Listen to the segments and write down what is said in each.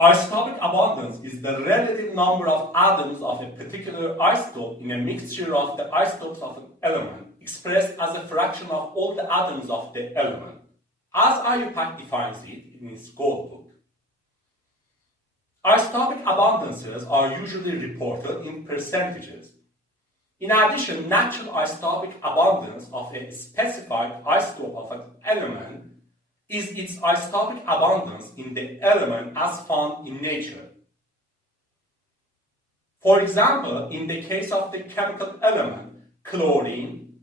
Isotopic abundance is the relative number of atoms of a particular isotope in a mixture of the isotopes of an element, expressed as a fraction of all the atoms of the element, as Isotopic defines it in its Goldbook. Isotopic abundances are usually reported in percentages. In addition, natural isotopic abundance of a specified isotope of an element is its isotopic abundance in the element as found in nature. For example, in the case of the chemical element chlorine,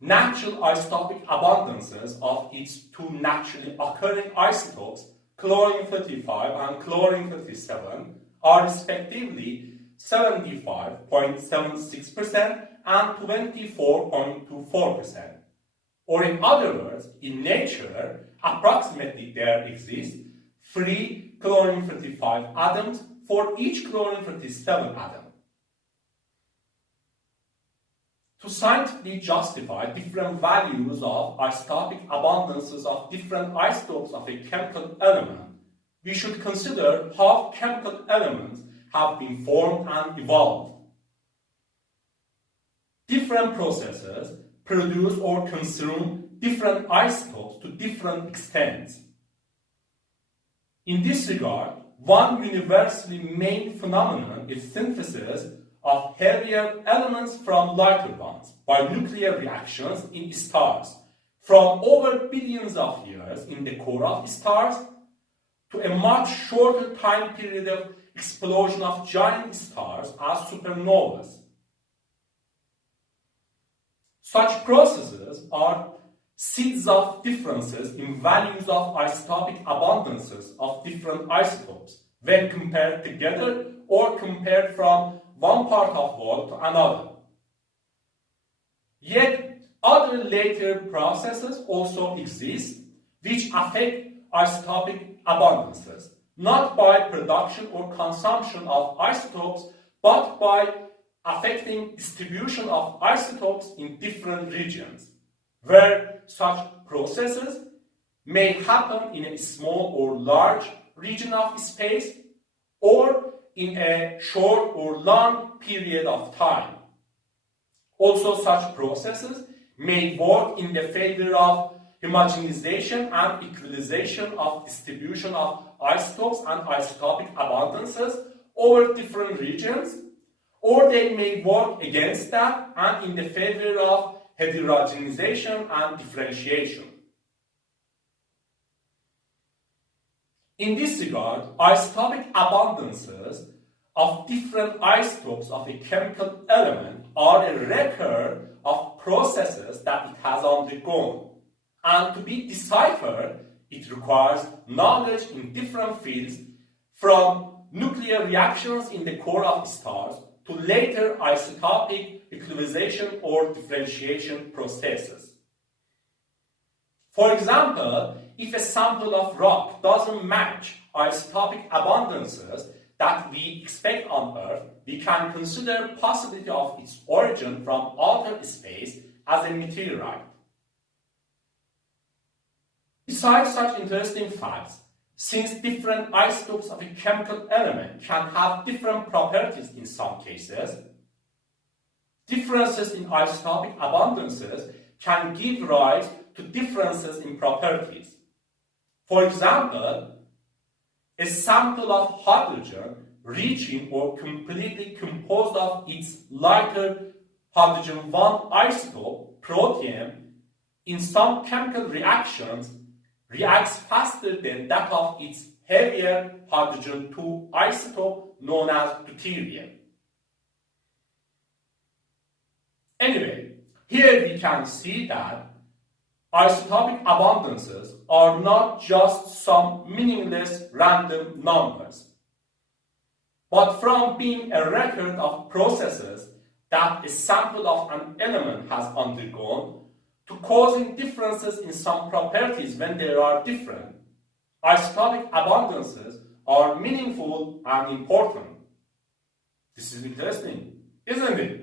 natural isotopic abundances of its two naturally occurring isotopes, chlorine-35 and chlorine-37, are respectively 75.76% and 24.24%. Or in other words, in nature, approximately there exist 3 chlorine-35 atoms for each chlorine-37 atom. To scientifically justify different values of isotopic abundances of different isotopes of a chemical element, we should consider how chemical elements have been formed and evolved. Different processes produce or consume different isotopes to different extents. In this regard, one universally main phenomenon is synthesis of heavier elements from lighter ones by nuclear reactions in stars from over billions of years in the core of stars to a much shorter time period of explosion of giant stars as supernovas. Such processes are seeds of differences in values of isotopic abundances of different isotopes when compared together or compared from one part of world to another. Yet other later processes also exist which affect isotopic abundances, not by production or consumption of isotopes, but by affecting distribution of isotopes in different regions, where such processes may happen in a small or large region of space or in a short or long period of time. Also, such processes may work in the favor of homogenization and equalization of distribution of isotopes and isotopic abundances over different regions, or they may work against that and in the favor of heterogenization and differentiation. In this regard, isotopic abundances of different isotopes of a chemical element are a record of processes that it has undergone, and to be deciphered, it requires knowledge in different fields, from nuclear reactions in the core of stars to later isotopic equalization or differentiation processes. For example, if a sample of rock doesn't match isotopic abundances that we expect on Earth, we can consider the possibility of its origin from outer space as a meteorite. Besides such interesting facts, since different isotopes of a chemical element can have different properties in some cases, differences in isotopic abundances can give rise to differences in properties. For example, a sample of hydrogen reaching or completely composed of its lighter hydrogen-1 isotope, protium, in some chemical reactions reacts faster than that of its heavier hydrogen-2 isotope known as deuterium. Anyway, here we can see that isotopic abundances are not just some meaningless random numbers, but from being a record of processes that a sample of an element has undergone to causing differences in some properties when they are different, isotopic abundances are meaningful and important. This is interesting, isn't it?